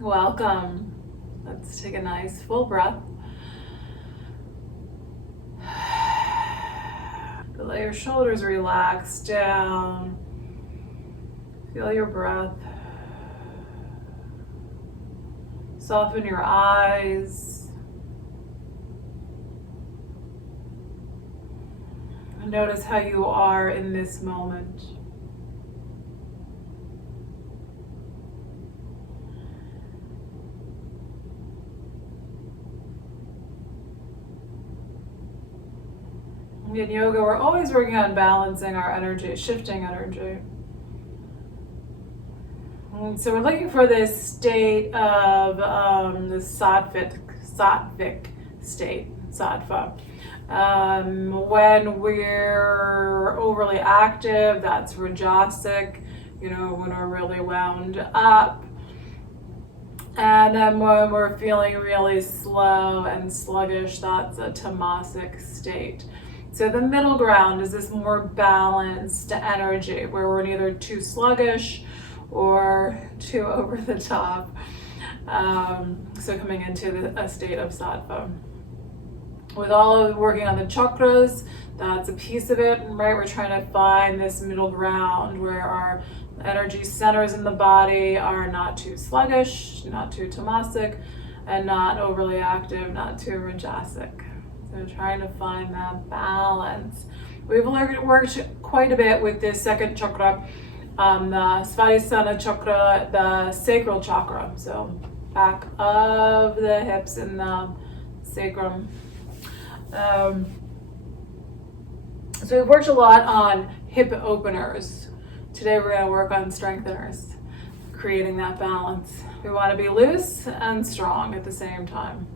Welcome. Let's take a nice full breath. Let your shoulders relax down. Feel your breath. Soften your eyes. Notice how you are in this moment. In yoga, we're always working on balancing our energy, shifting energy. And so we're looking for this state of this sattvic state, sattva. When we're overly active, that's rajasic, when we're really wound up. And then when we're feeling really slow and sluggish, that's a tamasic state. So the middle ground is this more balanced energy where we're neither too sluggish or too over the top. So coming into a state of sattva. With all of working on the chakras, that's a piece of it, right? We're trying to find this middle ground where our energy centers in the body are not too sluggish, not too tamasic, and not overly active, not too rajasic. So trying to find that balance. We've worked quite a bit with this second chakra, the Swadhisthana Chakra, the sacral chakra. So back of the hips and the sacrum. So we've worked a lot on hip openers. Today we're going to work on strengtheners, creating that balance. We want to be loose and strong at the same time.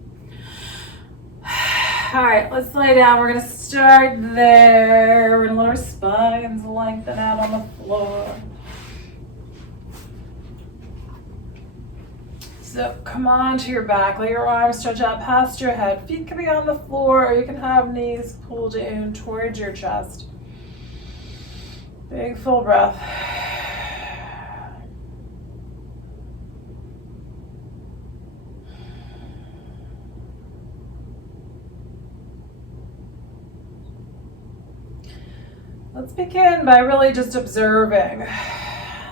All right, let's lay down. We're going to start there. We're going to let our spines lengthen out on the floor. So come on to your back. Let your arms stretch out past your head. Feet can be on the floor, or you can have knees pulled in towards your chest. Big full breath. Let's begin by really just observing.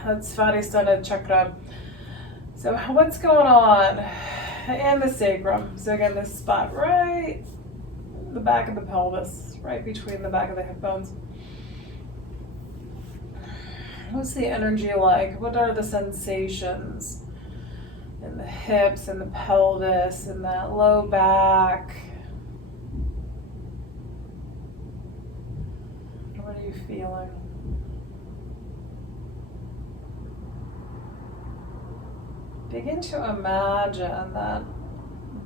That's Swadhisthana Chakra. So what's going on in the sacrum? So again, this spot right in the back of the pelvis, right between the back of the hip bones. What's the energy like? What are the sensations in the hips and the pelvis and that low back? What are you feeling? Begin to imagine that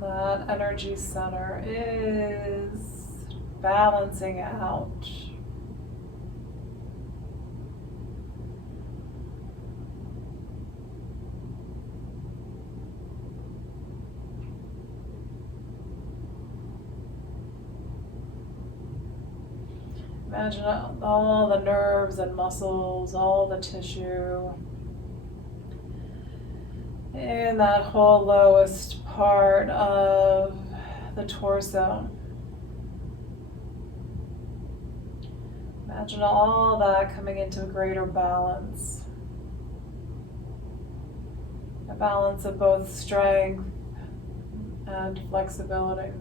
that energy center is balancing out. Imagine all the nerves and muscles, all the tissue in that whole lowest part of the torso. Imagine all that coming into greater balance. A balance of both strength and flexibility.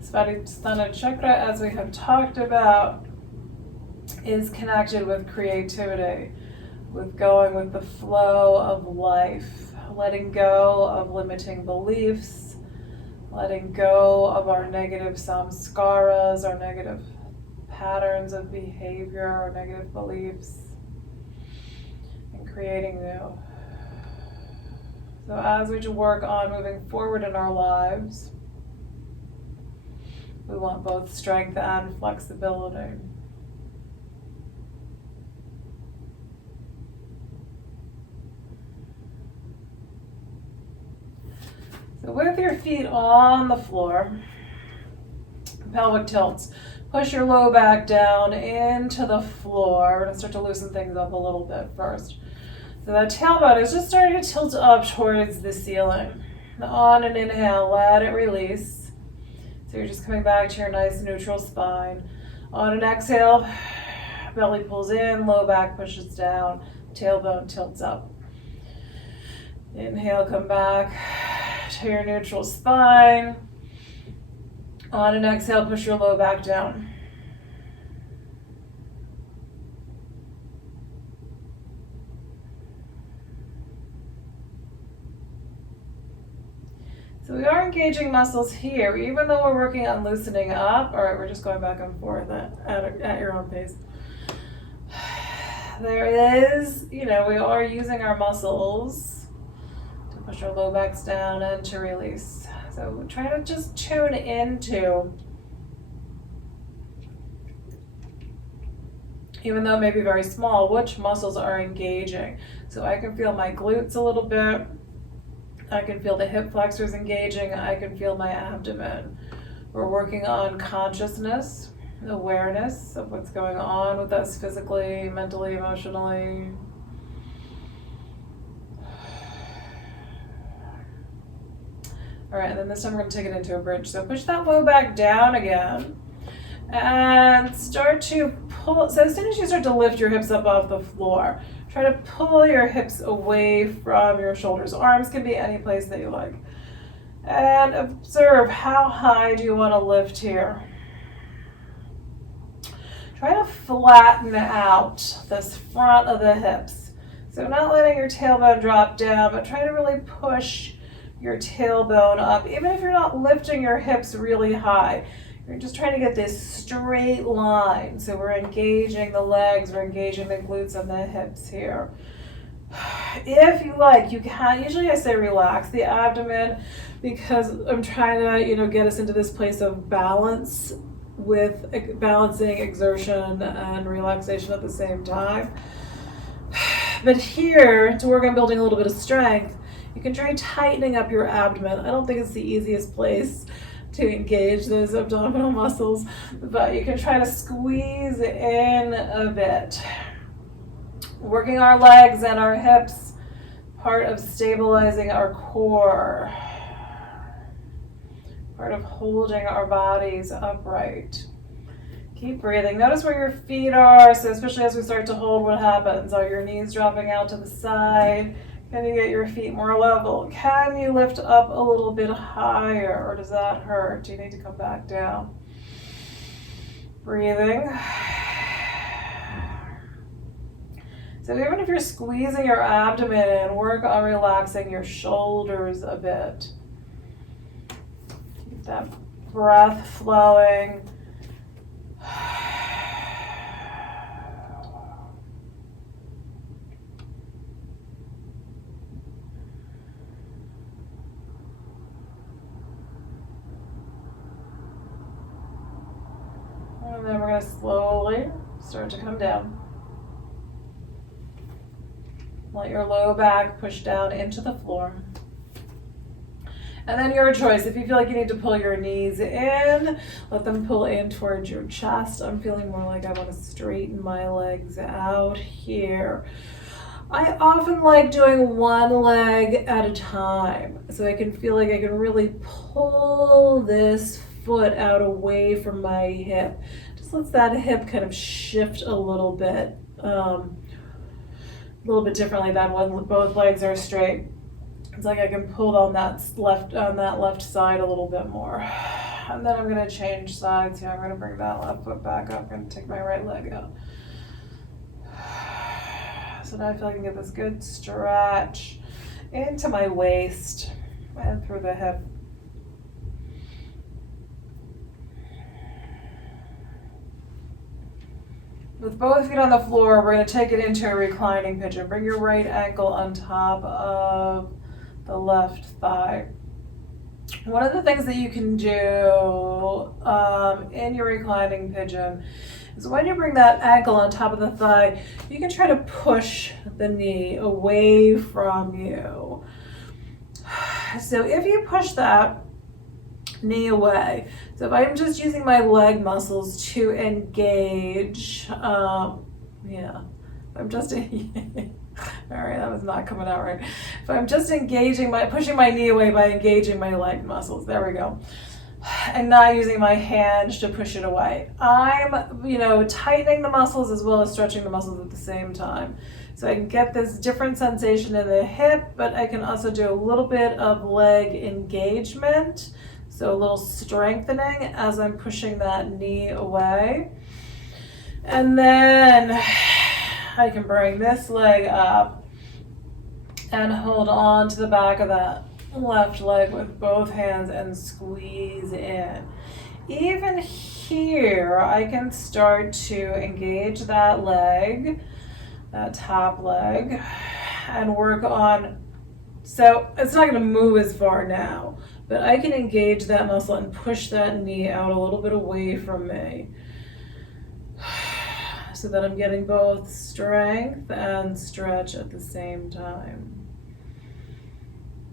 Swadhisthana Chakra, as we have talked about, is connected with creativity, with going with the flow of life, letting go of limiting beliefs, letting go of our negative samskaras, our negative patterns of behavior, our negative beliefs, and creating new. So as we work on moving forward in our lives, we want both strength and flexibility. So with your feet on the floor, pelvic tilts. Push your low back down into the floor. We're going to start to loosen things up a little bit first. So that tailbone is just starting to tilt up towards the ceiling. On an inhale, let it release. So you're just coming back to your nice neutral spine. On an exhale, belly pulls in, low back pushes down, tailbone tilts up. Inhale, come back to your neutral spine. On an exhale, push your low back down. So we are engaging muscles here, even though we're working on loosening up. All right, we're just going back and forth at your own pace. There is, we are using our muscles to push our low backs down and to release. So try to just tune into, even though it may be very small, which muscles are engaging. So I can feel my glutes a little bit. I can feel the hip flexors engaging. I can feel my abdomen. We're working on consciousness, awareness of what's going on with us physically, mentally, emotionally. All right, and then this time we're going to take it into a bridge. So push that low back down again and start to pull. So as soon as you start to lift your hips up off the floor, try to pull your hips away from your shoulders. Arms can be any place that you like. And observe, how high do you want to lift here? Try to flatten out this front of the hips. So not letting your tailbone drop down, but try to really push your tailbone up, even if you're not lifting your hips really high. You're just trying to get this straight line. So we're engaging the legs, we're engaging the glutes and the hips here. If you like, you can, usually I say relax the abdomen because I'm trying to, get us into this place of balance with balancing exertion and relaxation at the same time. But here, to work on building a little bit of strength, you can try tightening up your abdomen. I don't think it's the easiest place to engage those abdominal muscles, but you can try to squeeze in a bit. Working our legs and our hips, part of stabilizing our core, part of holding our bodies upright. Keep breathing. Notice where your feet are, so especially as we start to hold, what happens? Are your knees dropping out to the side? Can you get your feet more level? Can you lift up a little bit higher, or does that hurt? Do you need to come back down? Breathing. So even if you're squeezing your abdomen, work on relaxing your shoulders a bit. Keep that breath flowing. And then we're going to slowly start to come down. Let your low back push down into the floor. And then your choice. If you feel like you need to pull your knees in, let them pull in towards your chest. I'm feeling more like I want to straighten my legs out here. I often like doing one leg at a time, so I can feel like I can really pull this foot out away from my hip. Just lets that hip kind of shift a little bit differently than when both legs are straight. It's like I can pull on that left side a little bit more. And then I'm going to change sides here. I'm going to bring that left foot back up. I'm going to take my right leg out. So now I feel like I can get this good stretch into my waist and through the hip. With both feet on the floor, we're going to take it into a reclining pigeon. Bring your right ankle on top of the left thigh. One of the things that you can do in your reclining pigeon is when you bring that ankle on top of the thigh, you can try to push the knee away from you. So if you push that, knee away. So if I'm just using my leg muscles to engage, I'm just, all right, that was not coming out right. If I'm just pushing my knee away by engaging my leg muscles, there we go. And not using my hands to push it away. I'm, tightening the muscles as well as stretching the muscles at the same time. So I can get this different sensation in the hip, but I can also do a little bit of leg engagement. So a little strengthening as I'm pushing that knee away. And then I can bring this leg up and hold on to the back of that left leg with both hands and squeeze in. Even here, I can start to engage that leg, that top leg, and work on, so it's not going to move as far now, but I can engage that muscle and push that knee out a little bit away from me so that I'm getting both strength and stretch at the same time.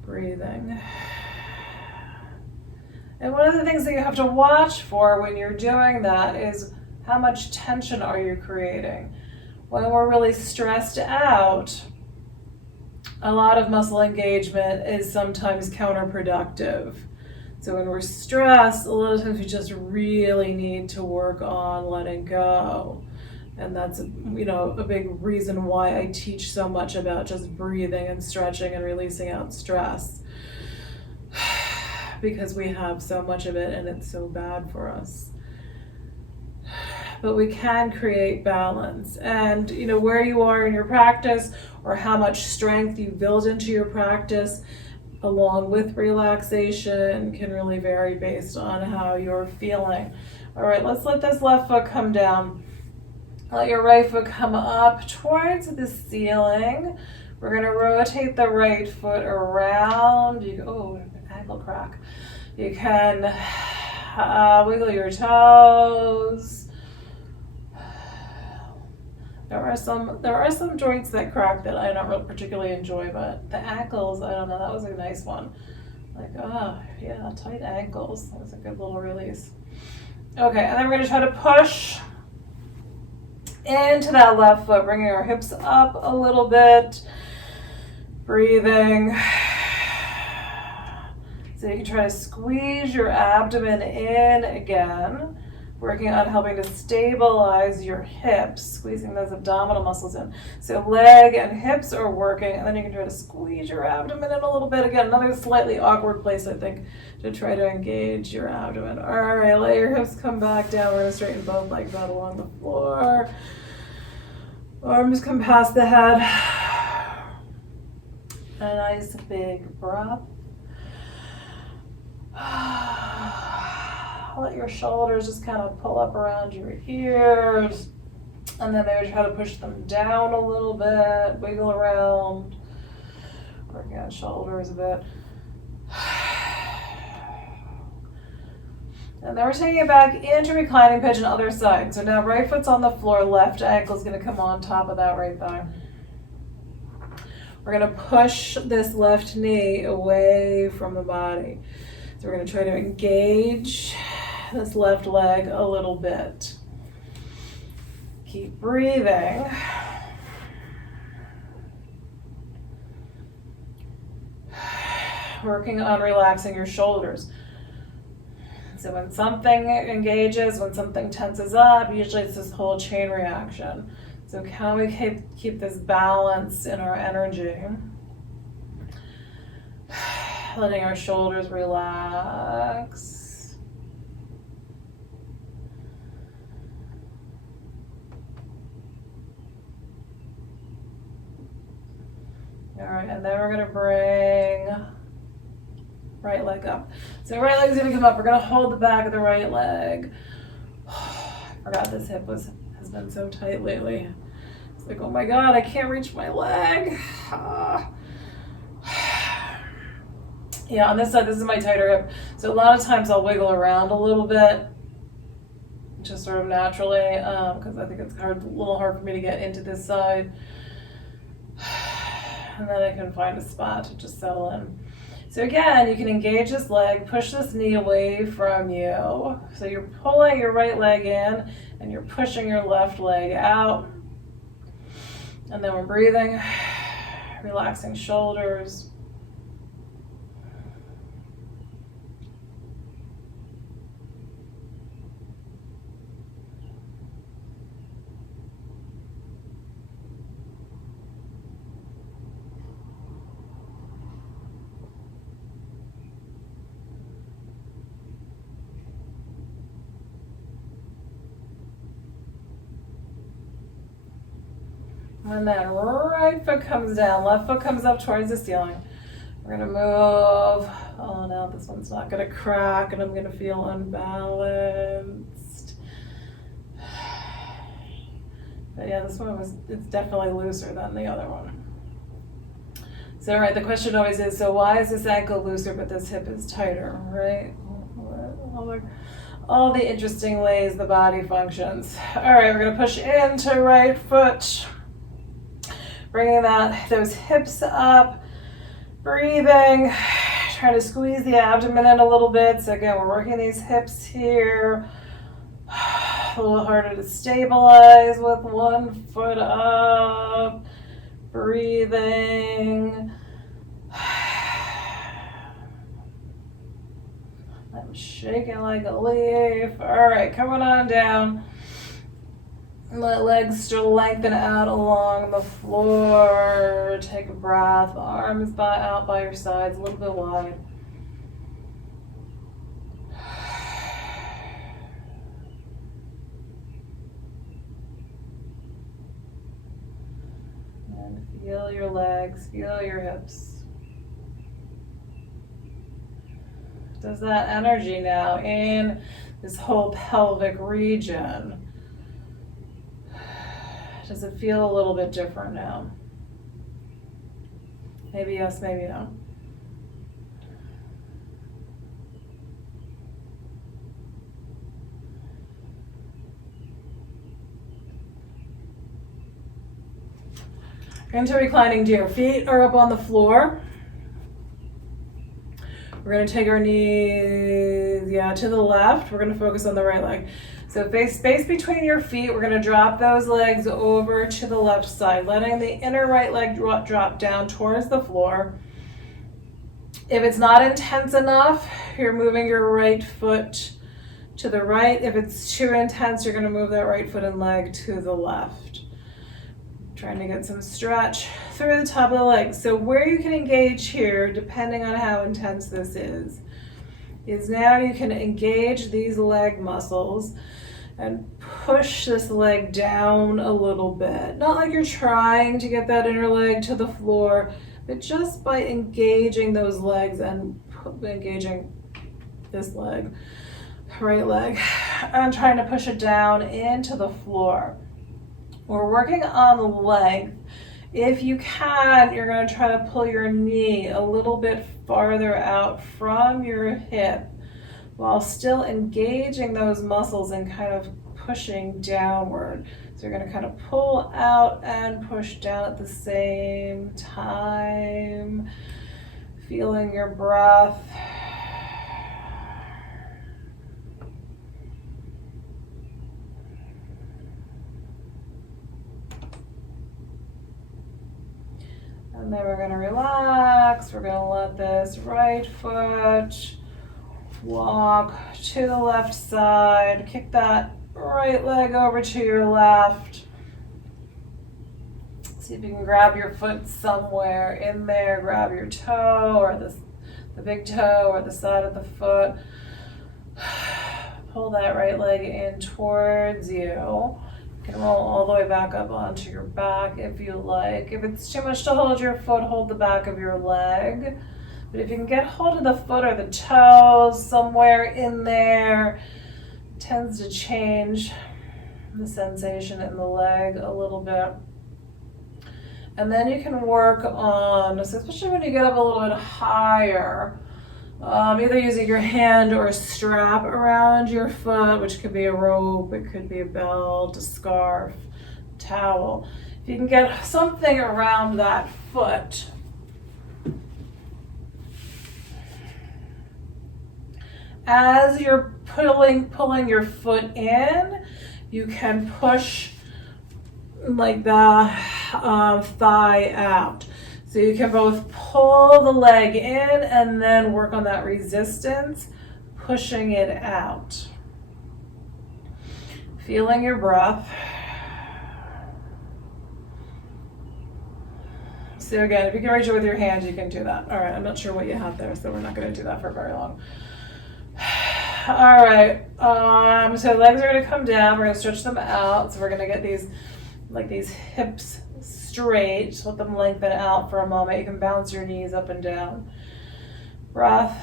Breathing. And one of the things that you have to watch for when you're doing that is how much tension are you creating. When we're really stressed out, a lot of muscle engagement is sometimes counterproductive. So when we're stressed, a lot of times we just really need to work on letting go. And that's, a big reason why I teach so much about just breathing and stretching and releasing out stress. Because we have so much of it and it's so bad for us. But we can create balance. And, where you are in your practice or how much strength you build into your practice along with relaxation can really vary based on how you're feeling. All right, let's let this left foot come down. Let your right foot come up towards the ceiling. We're going to rotate the right foot around. Ankle crack. You can wiggle your toes. There are some joints that crack that I don't really particularly enjoy, but the ankles, I don't know, that was a nice one. Tight ankles. That was a good little release. Okay, and then we're going to try to push into that left foot, bringing our hips up a little bit, breathing. So you can try to squeeze your abdomen in again, working on helping to stabilize your hips, squeezing those abdominal muscles in. So leg and hips are working, and then you can try to squeeze your abdomen in a little bit. Again, another slightly awkward place, I think, to try to engage your abdomen. All right, let your hips come back down. We're going to straighten both legs out along the floor. Arms come past the head. A nice big breath. Let your shoulders just kind of pull up around your ears. And then maybe try to push them down a little bit. Wiggle around. Working on shoulders a bit. And then we're taking it back into reclining pigeon, other side. So now right foot's on the floor, left ankle's going to come on top of that right thigh. We're going to push this left knee away from the body. So we're going to try to engage this left leg a little bit. Keep breathing. Working on relaxing your shoulders. So when something engages, when something tenses up, usually it's this whole chain reaction. So can we keep this balance in our energy? Letting our shoulders relax. All right, and then we're going to bring right leg up. So right leg's going to come up. We're going to hold the back of the right leg. I forgot this hip has been so tight lately. It's like, oh my God, I can't reach my leg. Yeah, on this side, this is my tighter hip. So a lot of times I'll wiggle around a little bit, just sort of naturally, because I think it's a little hard for me to get into this side. And then I can find a spot to just settle in. So again, you can engage this leg, push this knee away from you. So you're pulling your right leg in and you're pushing your left leg out. And then we're breathing, relaxing shoulders. And then right foot comes down, left foot comes up towards the ceiling. We're gonna move. Oh no, this one's not gonna crack and I'm gonna feel unbalanced. But yeah, this one it's definitely looser than the other one. So right, the question always is, so why is this ankle looser but this hip is tighter, right? All the interesting ways the body functions. All right, we're gonna push into right foot. Bringing those hips up, breathing, trying to squeeze the abdomen in a little bit. So again, we're working these hips here. A little harder to stabilize with one foot up, breathing. I'm shaking like a leaf. All right, coming on down. Let legs still lengthen out along the floor. Take a breath. Arms out by your sides, a little bit wide. And feel your legs, feel your hips. Does that energy now in this whole pelvic region? Does it feel a little bit different now? Maybe yes, maybe no. Into reclining deer. Feet are up on the floor. We're going to take our knees, to the left. We're going to focus on the right leg. So space between your feet, we're going to drop those legs over to the left side, letting the inner right leg drop down towards the floor. If it's not intense enough, you're moving your right foot to the right. If it's too intense, you're going to move that right foot and leg to the left. Trying to get some stretch through the top of the legs. So where you can engage here, depending on how intense this is now you can engage these leg muscles and push this leg down a little bit. Not like you're trying to get that inner leg to the floor, but just by engaging those legs and engaging this leg, right leg, and trying to push it down into the floor. We're working on the length. If you can, you're going to try to pull your knee a little bit farther out from your hip while still engaging those muscles and kind of pushing downward. So you're going to kind of pull out and push down at the same time, feeling your breath. And then we're going to relax. We're going to let this right foot walk to the left side. Kick that right leg over to your left. See if you can grab your foot somewhere in there. Grab your toe or the big toe or the side of the foot. Pull that right leg in towards you. You can roll all the way back up onto your back if you like. If it's too much to hold your foot, hold the back of your leg. But if you can get hold of the foot or the toes somewhere in there, it tends to change the sensation in the leg a little bit. And then you can work on, especially when you get up a little bit higher, either using your hand or a strap around your foot, which could be a rope, it could be a belt, a scarf, a towel. If you can get something around that foot, As you're pulling your foot in, you can push like the thigh out. So you can both pull the leg in and then work on that resistance, pushing it out. Feeling your breath. So again, if you can reach it with your hands, you can do that. All right, I'm not sure what you have there, so we're not going to do that for very long. All right, so legs are going to come down. We're going to stretch them out. So we're going to get these hips straight. Just let them lengthen out for a moment. You can bounce your knees up and down. Breath.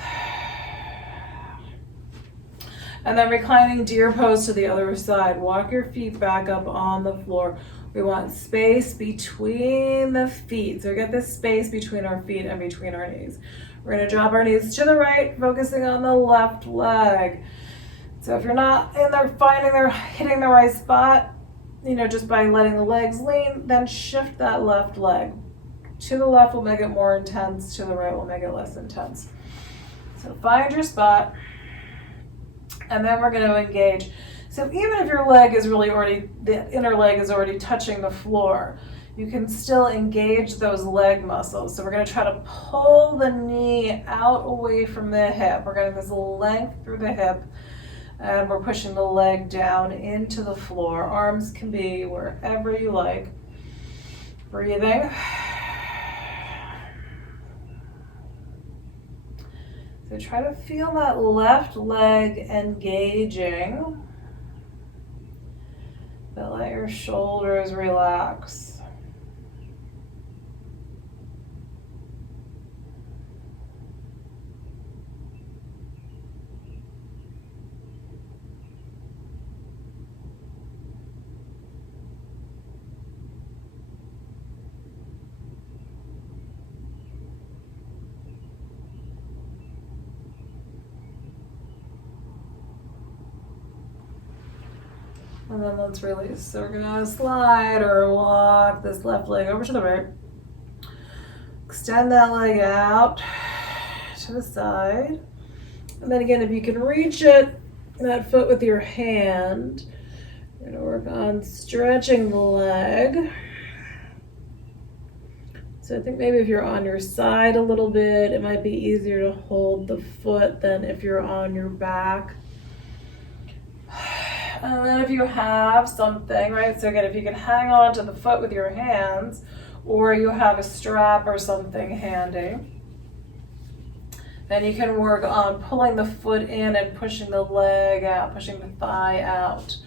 And then reclining deer pose to the other side. Walk your feet back up on the floor. We want space between the feet. So get this space between our feet and between our knees. We're going to drop our knees to the right, focusing on the left leg. So if you're not in there finding they're hitting the right spot, just by letting the legs lean, then shift that left leg. To the left will make it more intense, to the right will make it less intense. So find your spot, and then we're going to engage. So even if your leg is the inner leg is already touching the floor, you can still engage those leg muscles. So we're going to try to pull the knee out away from the hip. We're getting this length through the hip, and we're pushing the leg down into the floor. Arms can be wherever you like. Breathing. So try to feel that left leg engaging. But let your shoulders relax. And then let's release. So we're gonna slide or walk this left leg over to the right. Extend that leg out to the side. And then again, if you can reach that foot with your hand, we're gonna work on stretching the leg. So I think maybe if you're on your side a little bit, it might be easier to hold the foot than if you're on your back. And then if you have something, right, so again, if you can hang on to the foot with your hands, or you have a strap or something handy, then you can work on pulling the foot in and pushing the leg out, pushing the thigh out.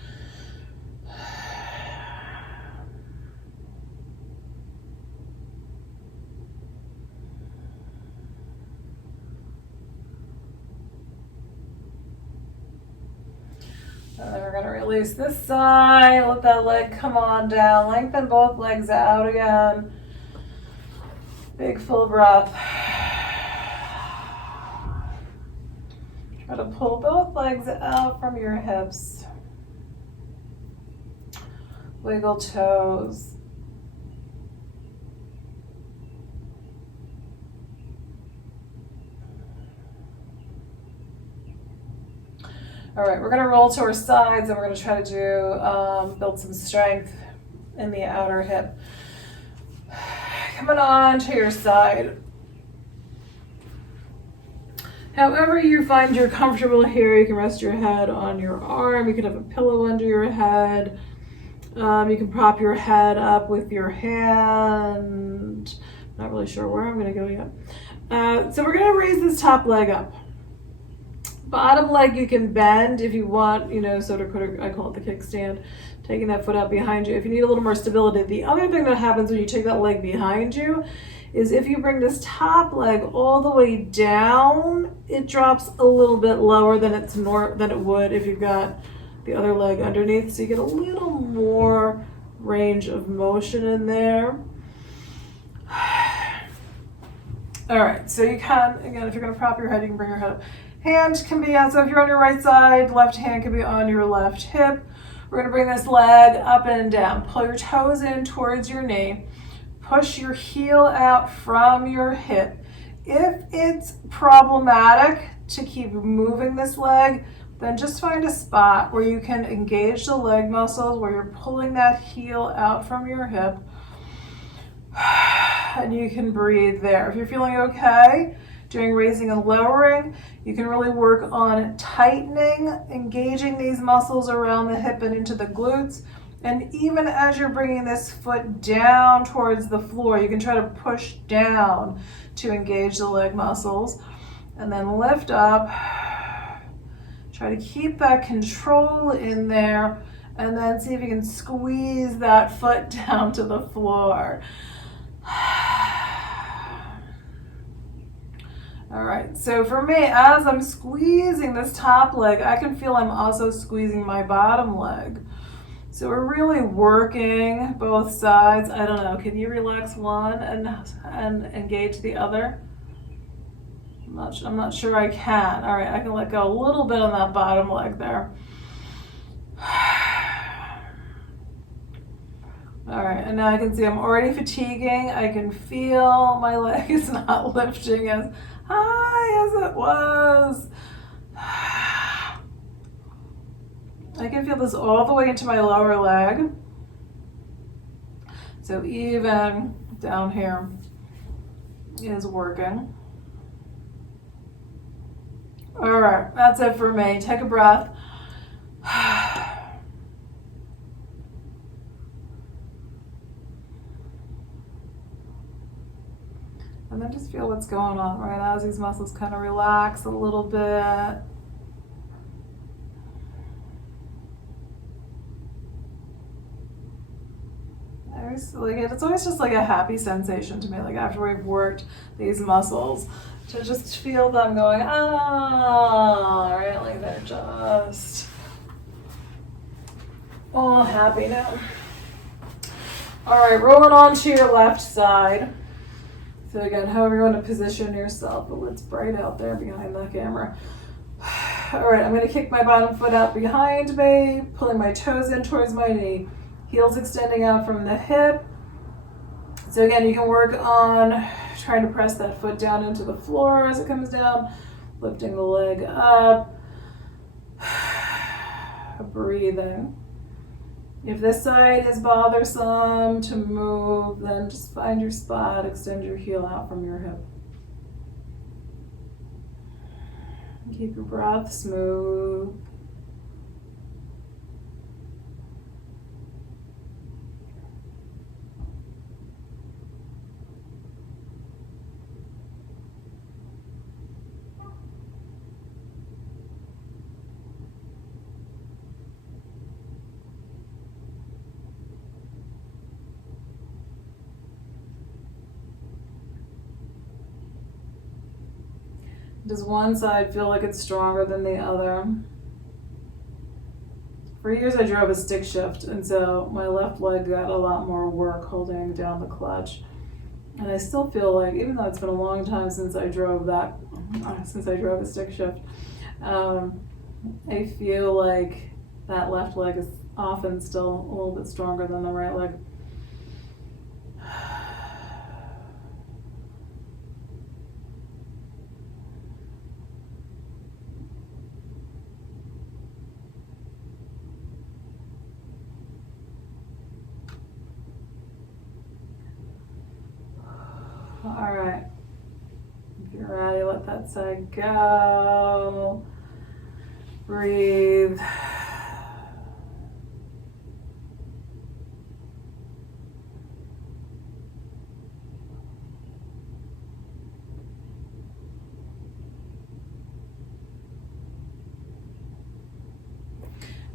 And then we're going to release this side, let that leg come on down, lengthen both legs out again. Big full breath. Try to pull both legs out from your hips. Wiggle toes. All right, we're gonna roll to our sides and we're gonna try to do, build some strength in the outer hip. Coming on to your side. However you find you're comfortable here, you can rest your head on your arm, you can have a pillow under your head, you can prop your head up with your hand. Not really sure where I'm gonna go yet. So we're gonna raise this top leg up. Bottom leg you can bend if you want, sort of I call it the kickstand, taking that foot out behind you if you need a little more stability. The other thing that happens when you take that leg behind you is if you bring this top leg all the way down, it drops a little bit lower than it would if you've got the other leg underneath, so you get a little more range of motion in there. All right, so you can, again, if you're gonna prop your head, you can bring your head up. Hand can be on, so if you're on your right side, left hand can be on your left hip. We're gonna bring this leg up and down. Pull your toes in towards your knee. Push your heel out from your hip. If it's problematic to keep moving this leg, then just find a spot where you can engage the leg muscles, where you're pulling that heel out from your hip, and you can breathe there. If you're feeling okay doing raising and lowering, you can really work on tightening, engaging these muscles around the hip and into the glutes. And even as you're bringing this foot down towards the floor, you can try to push down to engage the leg muscles, and then lift up. Try to keep that control in there, and then see if you can squeeze that foot down to the floor. All right, so for me, as I'm squeezing this top leg, I can feel I'm also squeezing my bottom leg. So we're really working both sides. I don't know, can you relax one and engage the other? I'm not sure I can. All right, I can let go a little bit on that bottom leg there. All right, and now I can see I'm already fatiguing. I can feel my leg is not lifting as high as it was. I can feel this all the way into my lower leg. So even down here is working. All right, that's it for me. Take a breath. And then just feel what's going on, right? As these muscles kind of relax a little bit. It's always just like a happy sensation to me, like after we've worked these muscles, to just feel them going, right? Like they're just all happy now. All right, rolling on to your left side. So again, however you want to position yourself, but it's bright out there behind the camera. All right, I'm going to kick my bottom foot out behind me, pulling my toes in towards my knee. Heels extending out from the hip. So again, you can work on trying to press that foot down into the floor as it comes down, lifting the leg up, breathing. If this side is bothersome to move, then just find your spot, extend your heel out from your hip. Keep your breath smooth. Does one side feel like it's stronger than the other? For years I drove a stick shift, and so my left leg got a lot more work holding down the clutch. And I still feel like, even though it's been a long time since I drove a stick shift, I feel like that left leg is often still a little bit stronger than the right leg. All right, if you're ready, let that side go. Breathe.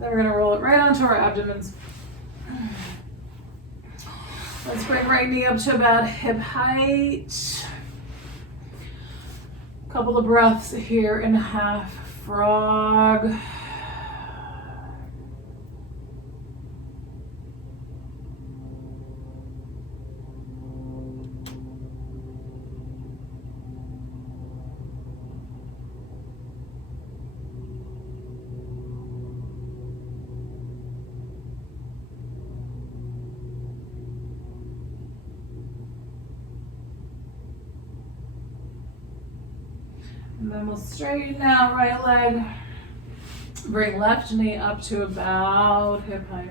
Then we're going to roll it right onto our abdomens. Let's bring right knee up to about hip height. Couple of breaths here in half frog. And then we'll straighten out right leg. Bring left knee up to about hip height.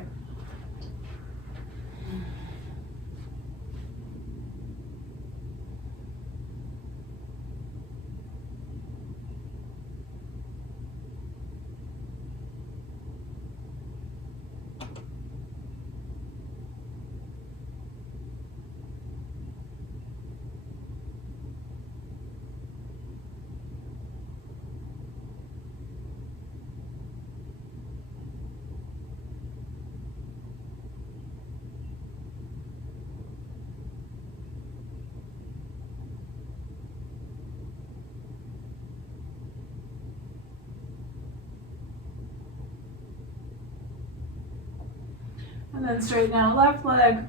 And then straighten out left leg.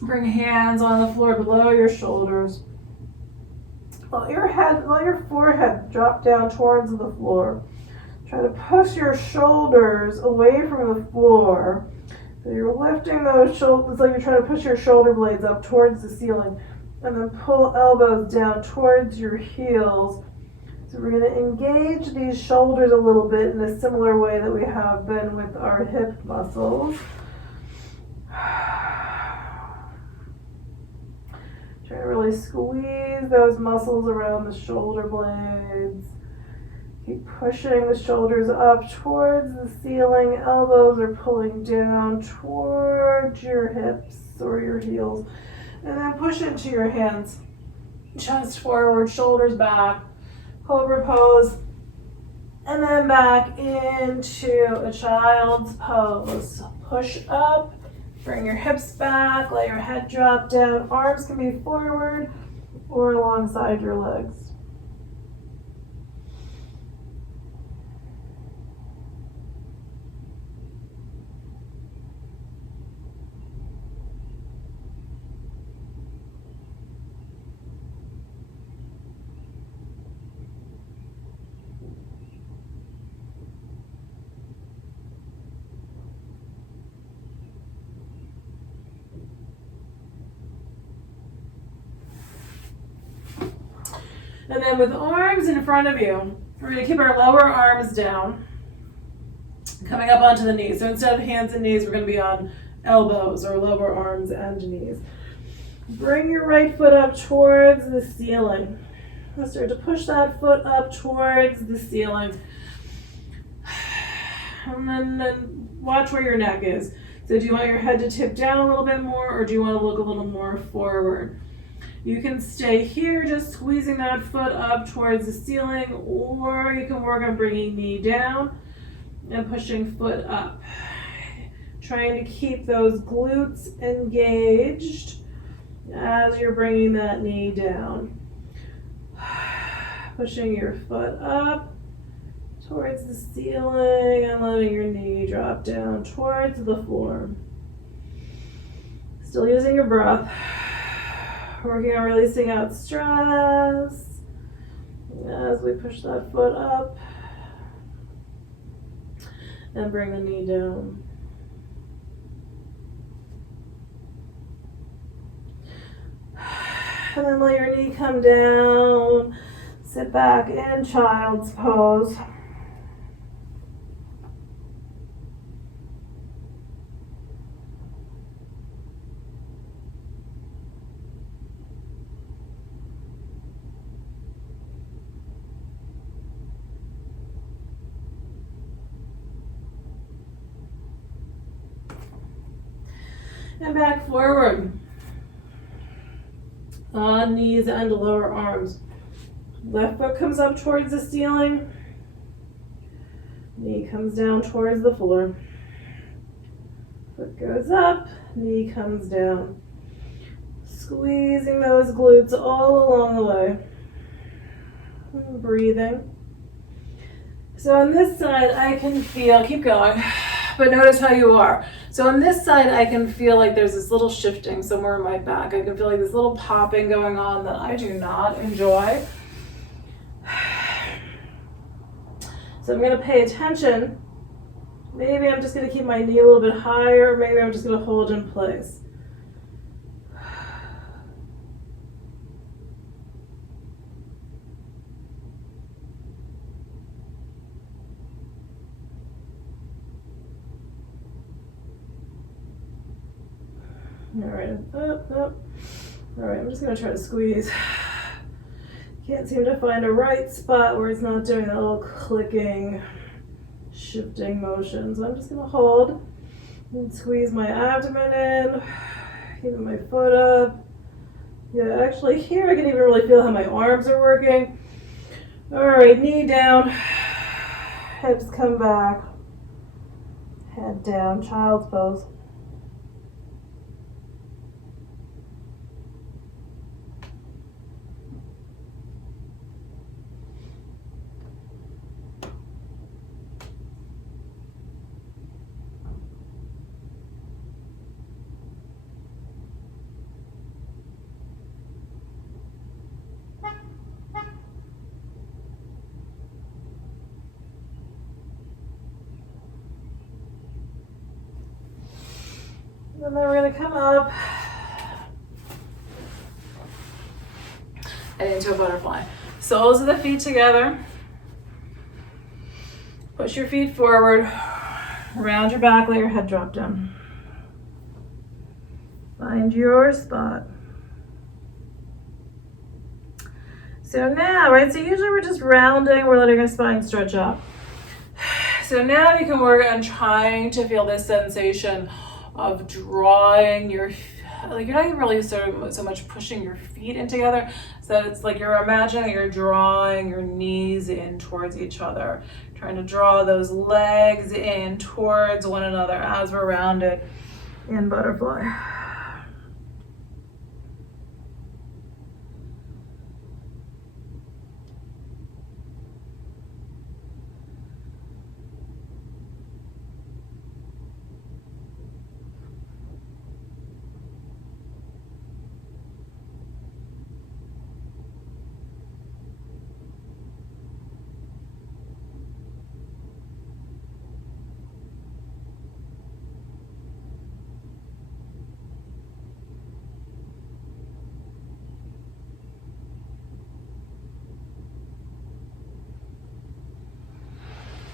Bring hands on the floor below your shoulders. Let your forehead drop down towards the floor. Try to push your shoulders away from the floor. So you're lifting those shoulders, it's like you're trying to push your shoulder blades up towards the ceiling. And then pull elbows down towards your heels. So we're going to engage these shoulders a little bit in a similar way that we have been with our hip muscles. Try to really squeeze those muscles around the shoulder blades. Keep pushing the shoulders up towards the ceiling. Elbows are pulling down towards your hips or your heels. And then push into your hands. Chest forward, shoulders back. Cobra pose, and then back into a child's pose. Push up, bring your hips back, let your head drop down. Arms can be forward or alongside your legs. And then with arms in front of you, we're going to keep our lower arms down, coming up onto the knees. So instead of hands and knees, we're going to be on elbows or lower arms and knees. Bring your right foot up towards the ceiling. Let's start to push that foot up towards the ceiling. And then watch where your neck is. So do you want your head to tip down a little bit more, or do you want to look a little more forward? You can stay here, just squeezing that foot up towards the ceiling, or you can work on bringing knee down and pushing foot up. Trying to keep those glutes engaged as you're bringing that knee down. Pushing your foot up towards the ceiling and letting your knee drop down towards the floor. Still using your breath. Working on releasing out stress as we push that foot up and bring the knee down. And then let your knee come down. Sit back in child's pose. And back forward. On knees and lower arms. Left foot comes up towards the ceiling. Knee comes down towards the floor. Foot goes up, knee comes down. Squeezing those glutes all along the way. And breathing. So on this side, I can feel, keep going, but notice how you are. So on this side, I can feel like there's this little shifting somewhere in my back. I can feel like this little popping going on that I do not enjoy. So I'm going to pay attention. Maybe I'm just going to keep my knee a little bit higher. Maybe I'm just going to hold in place. All right, up, up. All right, I'm just gonna try to squeeze. Can't seem to find a right spot where it's not doing that little clicking, shifting motion. So I'm just gonna hold and squeeze my abdomen in, keeping my foot up. Yeah, actually here I can even really feel how my arms are working. All right, knee down, hips come back, head down, child's pose. And then we're going to come up and into a butterfly. Soles of the feet together. Push your feet forward. Round your back, let your head drop down. Find your spot. So now, right, so usually we're just rounding, we're letting our spine stretch up. So now you can work on trying to feel this sensation of drawing your, like you're not even really so much pushing your feet in together, so it's like you're imagining you're drawing your knees in towards each other, trying to draw those legs in towards one another as we're rounded in butterfly.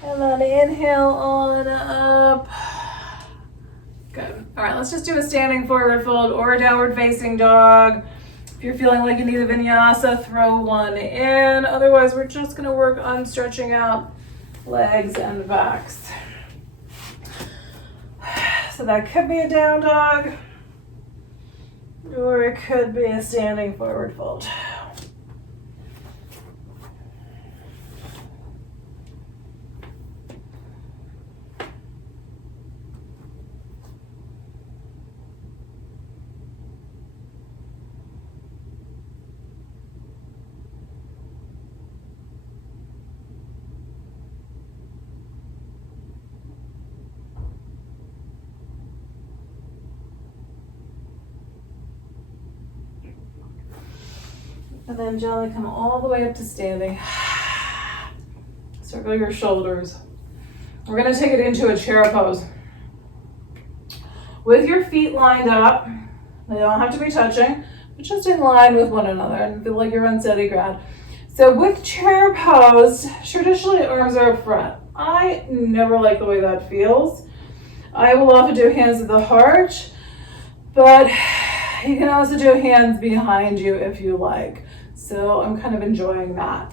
And then inhale on up. Good. All right, let's just do a standing forward fold or a downward facing dog. If you're feeling like you need a vinyasa, throw one in. Otherwise, we're just gonna work on stretching out legs and backs. So that could be a down dog, or it could be a standing forward fold. And then gently come all the way up to standing. Circle your shoulders. We're gonna take it into a chair pose. With your feet lined up, they don't have to be touching, but just in line with one another and feel like you're on steady ground. So with chair pose, traditionally arms are up front. I never like the way that feels. I will often do hands at the heart, but you can also do hands behind you if you like. So I'm kind of enjoying that.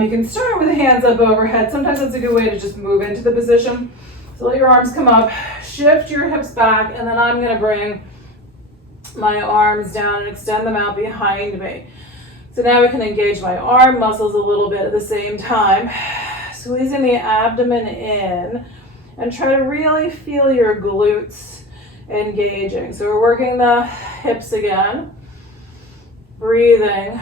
You can start with the hands up overhead. Sometimes that's a good way to just move into the position. So let your arms come up, shift your hips back, and then I'm gonna bring my arms down and extend them out behind me. So now we can engage my arm muscles a little bit at the same time. Squeezing the abdomen in and try to really feel your glutes engaging. So we're working the hips again. Breathing.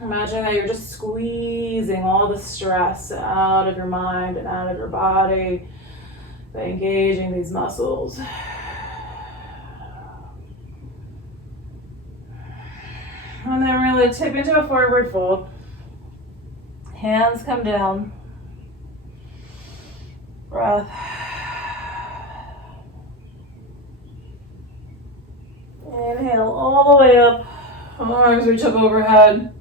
Imagine that you're just squeezing all the stress out of your mind and out of your body by engaging these muscles. And then really tip into a forward fold. Hands come down. Breath. Inhale all the way up. Arms reach up overhead.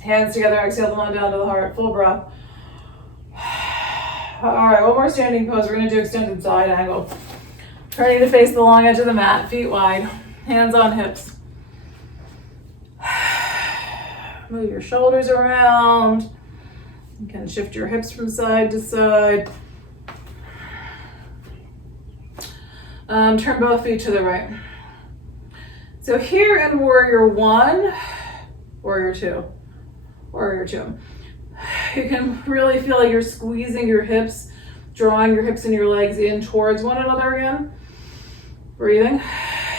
Hands together, exhale them on down to the heart. Full breath. All right, one more standing pose. We're gonna do extended side angle. Turning to face the long edge of the mat, feet wide, hands on hips. Move your shoulders around. You can shift your hips from side to side. Turn both feet to the right. So here in warrior one, warrior two, you can really feel like you're squeezing your hips, drawing your hips and your legs in towards one another again. Breathing.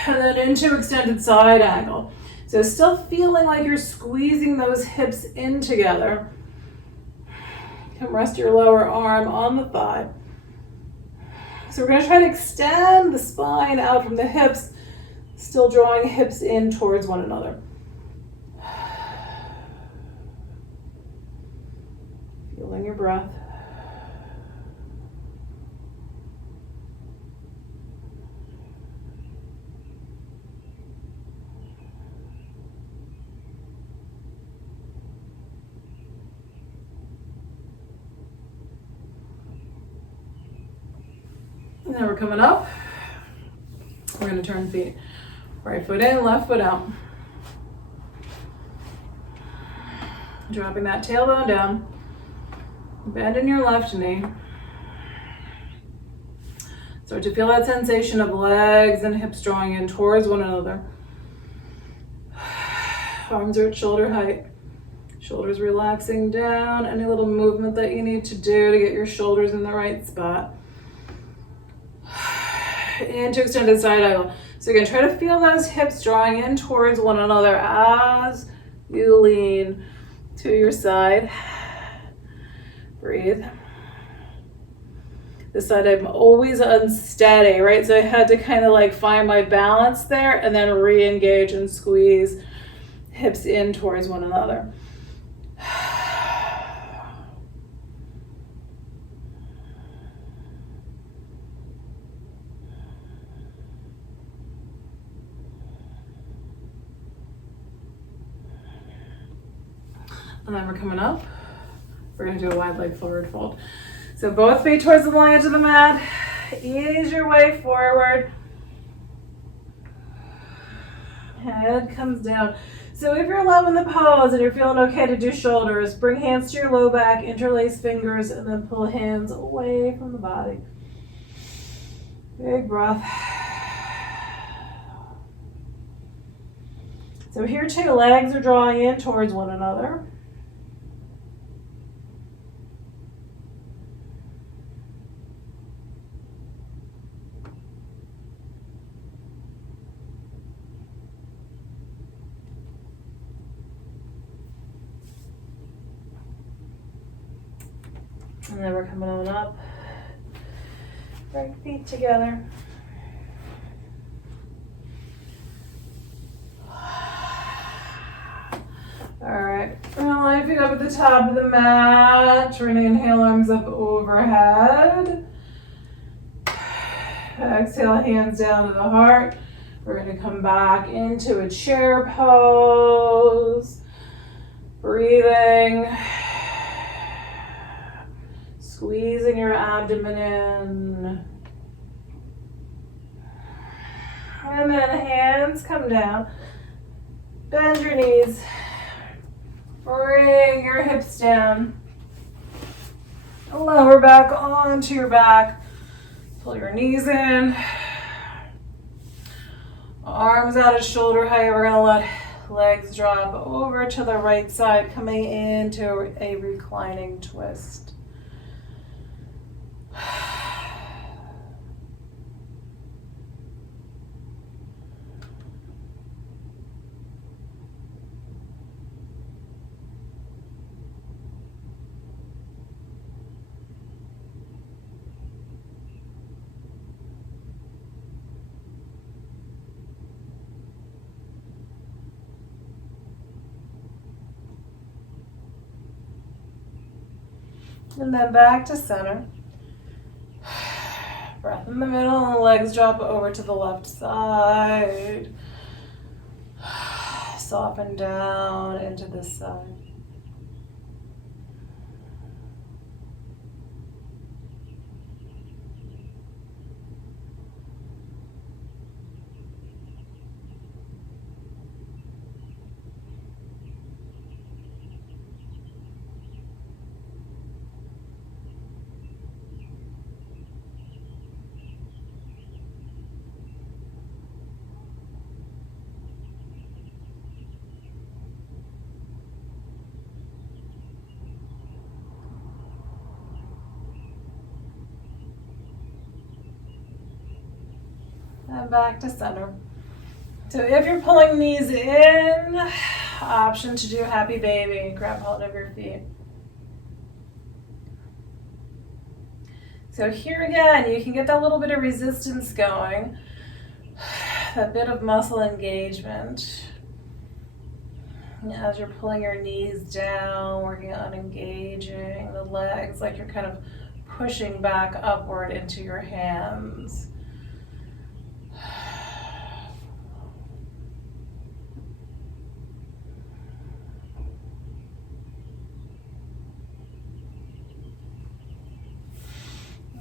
And then into extended side angle. So still feeling like you're squeezing those hips in together. You can rest your lower arm on the thigh. So we're going to try to extend the spine out from the hips, still drawing hips in towards one another. Feeling your breath. And then we're coming up. We're going to turn feet. Right foot in, left foot out. Dropping that tailbone down. Bending your left knee. Start to feel that sensation of legs and hips drawing in towards one another. Arms are at shoulder height. Shoulders relaxing down. Any little movement that you need to do to get your shoulders in the right spot. Into extended side angle. So you're going to try to feel those hips drawing in towards one another as you lean to your side. Breathe. This side I'm always unsteady, right? So I had to kind of like find my balance there and then re-engage and squeeze hips in towards one another. And then we're coming up. We're going to do a wide leg forward fold. So both feet towards the long edge of the mat. Ease your way forward. Head comes down. So if you're loving the pose and you're feeling okay to do shoulders, bring hands to your low back, interlace fingers, and then pull hands away from the body. Big breath. So here too, legs are drawing in towards one another. And then we're coming on up. Right feet together. Alright, we're gonna line feet up at the top of the mat. Try to inhale, arms up overhead. Exhale, hands down to the heart. We're gonna come back into a chair pose. Breathing. Squeezing your abdomen in. And then hands come down. Bend your knees. Bring your hips down. Lower back onto your back. Pull your knees in. Arms out at shoulder height. We're going to let legs drop over to the right side, coming into a reclining twist. And then back to center. Breath in the middle and the legs drop over to the left side. Soften down into this side. And back to center. So if you're pulling knees in, option to do happy baby. Grab hold of your feet. So here again, you can get that little bit of resistance going, that bit of muscle engagement. As you're pulling your knees down, working on engaging the legs, like you're kind of pushing back upward into your hands.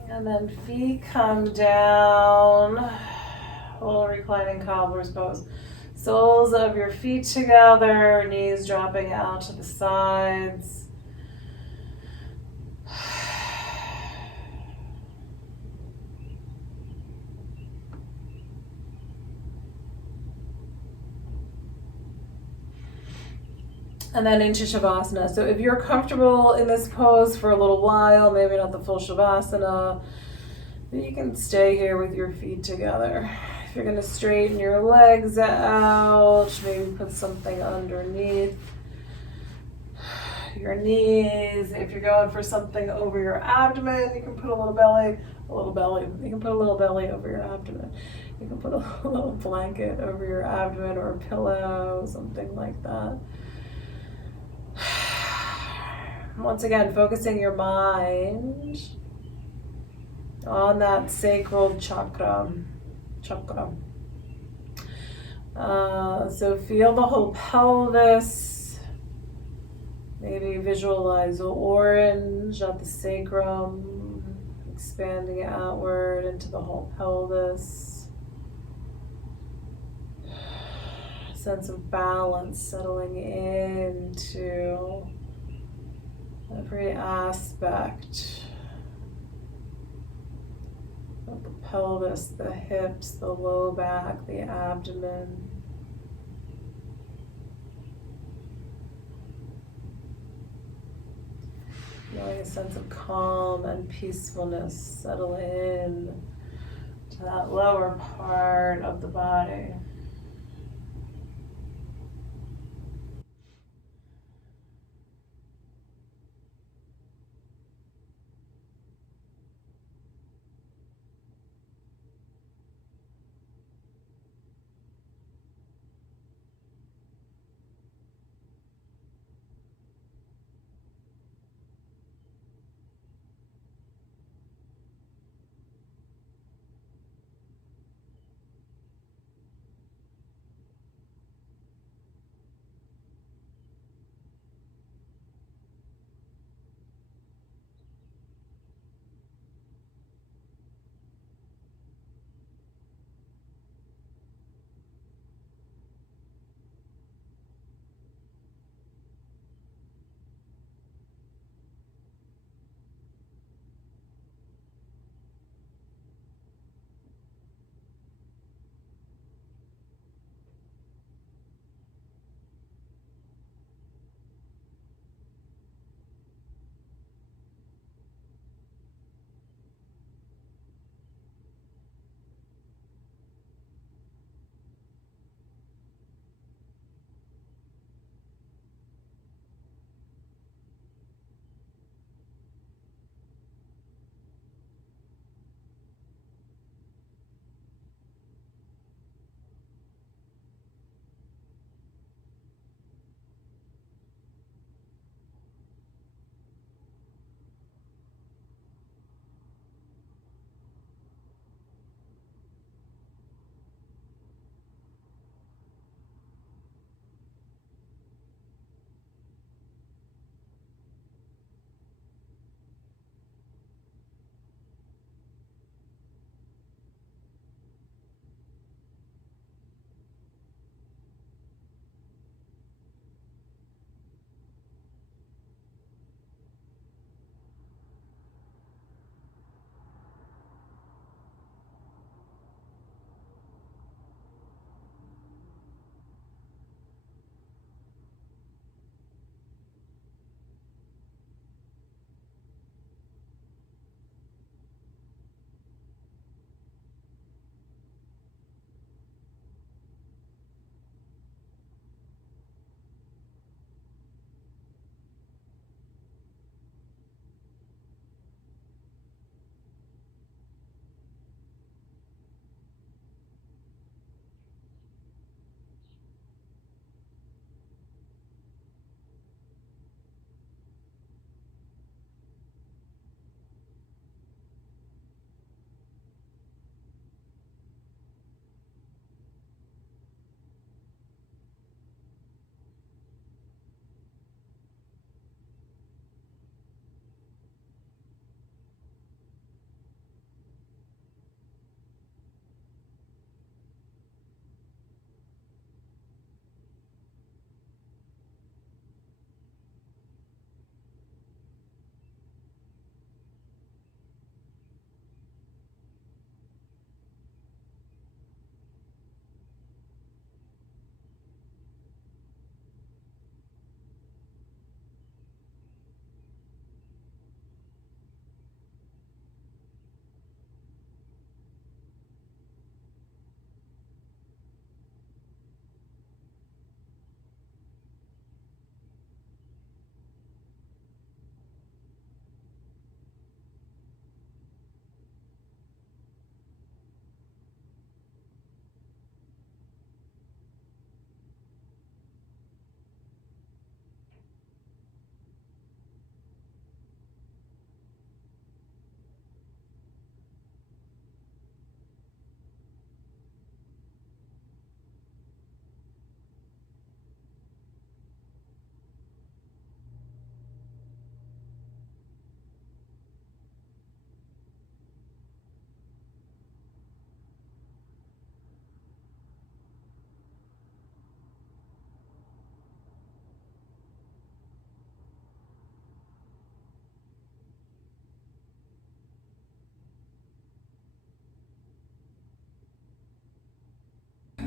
And then feet come down, full reclining cobbler's pose. Soles of your feet together, knees dropping out to the sides. And then into Shavasana. So if you're comfortable in this pose for a little while, maybe not the full Shavasana, but you can stay here with your feet together. If you're going to straighten your legs out, maybe put something underneath your knees. If you're going for something over your abdomen, you can put a little belly. You can put a little belly over your abdomen. You can put a little blanket over your abdomen or a pillow, something like that. Once again, focusing your mind on that sacral chakra. So feel the whole pelvis. Maybe visualize orange at the sacrum, expanding outward into the whole pelvis. Sense of balance settling into every aspect of the pelvis, the hips, the low back, the abdomen. Feeling a sense of calm and peacefulness settle in to that lower part of the body.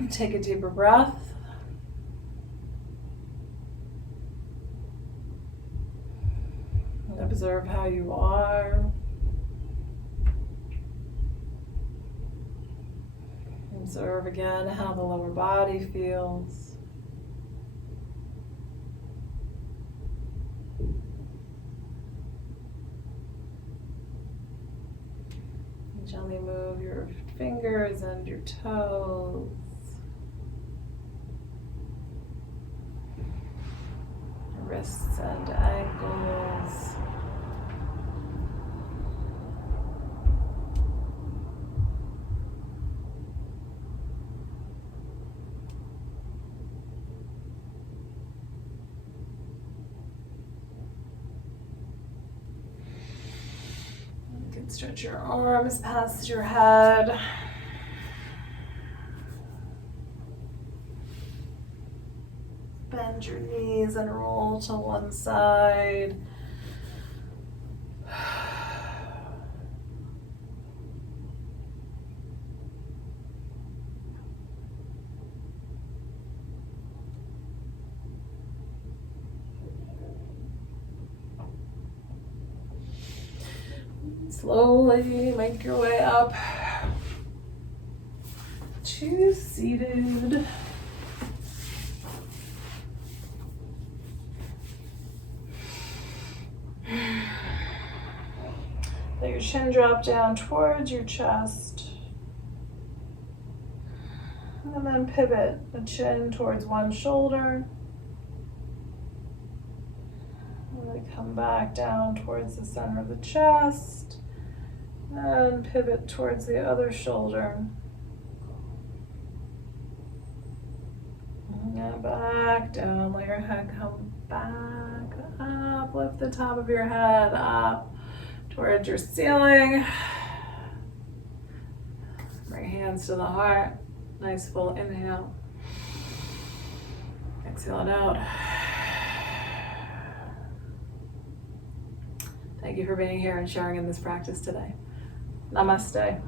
Take a deeper breath. And observe how you are. Observe again how the lower body feels. Gently move your fingers and your toes. Wrists and ankles. You can stretch your arms past your head. Bend your knees and roll to one side. Slowly make your way up to seated. Let your chin drop down towards your chest. And then pivot the chin towards one shoulder. Really come back down towards the center of the chest. And pivot towards the other shoulder. And back down. Let your head come back up. Lift the top of your head up towards your ceiling. Bring hands to the heart. Nice full inhale. Exhale it out. Thank you for being here and sharing in this practice today. Namaste.